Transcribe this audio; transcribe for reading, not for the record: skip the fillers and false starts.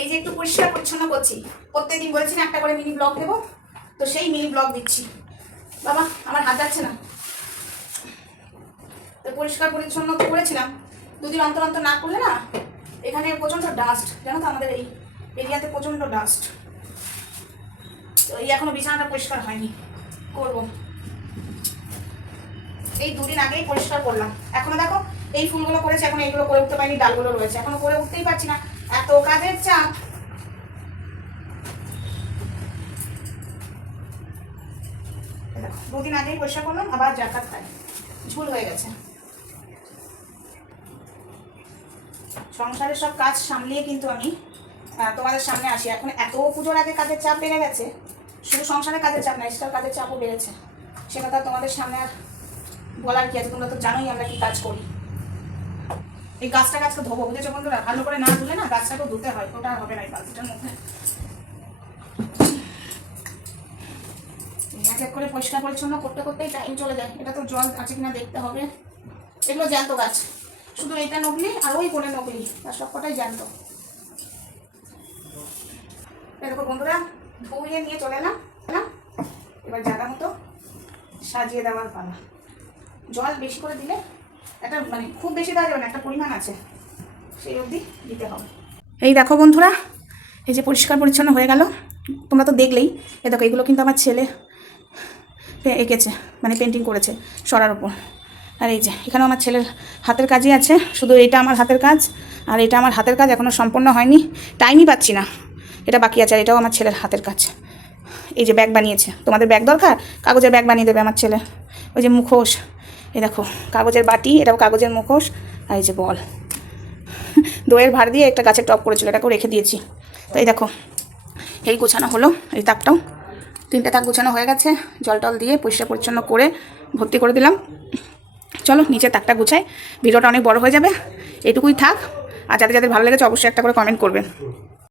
এই যে একটু পরিষ্কার পরিচ্ছন্ন করছি, প্রত্যেকদিন বলেছি না একটা করে মিনি ব্লগ দেবো, তো সেই মিনি ব্লগ দিচ্ছি। বাবা আমার হাত যাচ্ছে না। তো পরিষ্কার পরিচ্ছন্ন করেছিলাম, দুদিন অন্তর অন্তর না করলে না এখানে প্রচণ্ড ডাস্ট, জানো তো আমাদের এই এরিয়াতে প্রচণ্ড ডাস্ট। তো এই এখনো বিছানাটা পরিষ্কার হয়নি, করবো। এই দুদিন আগেই পরিষ্কার করলাম, এখনো দেখো এই ফুলগুলো করেছে, এখন এইগুলো করে উঠতে পারিনি, ডালগুলো রয়েছে এখনো করে উঠতেই পারছি না, এত কাজের চাপ। দুদিন আগেই পরিষ্কার করলাম, আবার জাকাত তাই ঝুল হয়ে গেছে। সংসারের সব কাজ সামলিয়ে কিন্তু আমি তোমাদের সামনে আসি। এখন এত পুজোর আগে কাজের চাপ বেড়ে গেছে, শুধু সংসারের কাজের চাপ না, এক্সট্রা কাজের চাপও বেড়েছে। সে কথা তোমাদের সামনে আর বলার কি আছে, তোমরা তো জানোই আমরা কি কাজ করি। এই গাছটাকে ধোবো, বুঝেছো বন্ধুরা? ভালো করে না ধুলে না গাছটাকেও ধুতে হয়, ওটা হবে না এই বালতিটার মধ্যে। এক এক করে পরিষ্কার পরিচ্ছন্ন করতে করতেই টাইম চলে যায়। এটা তো জল আছে কিনা দেখতে হবে। এগুলো জ্যান্ত গাছ, শুধু এটা নকলি আর ওই কোণে নকলি, আর সব কটাই জ্যান্ত। দেখো বন্ধুরা, ধুয়ে নিয়ে চলে এলাম। এবার জায়গা মতো সাজিয়ে দেওয়ার পালা। জল বেশি করে দিলে একটা মানে খুব বেশি দেওয়া যাবে না, একটা পরিমাণ আছে, সেই অবধি দিতে হবে। এই দেখো বন্ধুরা, এই যে পরিষ্কার পরিচ্ছন্ন হয়ে গেল, তোমরা তো দেখলেই। এ দেখো এগুলো কিন্তু আমার ছেলে এঁকেছে, মানে পেন্টিং করেছে সরার উপর। আর এই যে এখানে আমার ছেলের হাতের কাজই আছে, শুধু এটা আমার হাতের কাজ, আর এটা আমার হাতের কাজ এখনও সম্পূর্ণ হয়নি, টাইমই পাচ্ছি না। এটা বাকি আছে, আর এটাও আমার ছেলের হাতের কাজ। এই যে ব্যাগ বানিয়েছে, তোমাদের ব্যাগ দরকার, কাগজের ব্যাগ বানিয়ে দেবে আমার ছেলে। ওই যে মুখোশ, এই দেখো কাগজের বাটি, এটাও কাগজের মুখোশ। আর এই যে বল, দইয়ের ভার দিয়ে একটা গাছের টপ করেছিল, এটাকেও রেখে দিয়েছি। তো এই দেখো এই গোছানো হলো, এই তাকটাও 3টে তাক গোছানো হয়ে গেছে, জল টল দিয়ে পরিষ্কার পরিচ্ছন্ন করে ভর্তি করে দিলাম। চলো নিচে তাকটা গুছাই, ভিডিওটা অনেক বড় হয়ে যাবে, এটুকুই থাক। আর যাদের যাদের ভালো লেগেছে অবশ্যই একটা করে কমেন্ট করবেন।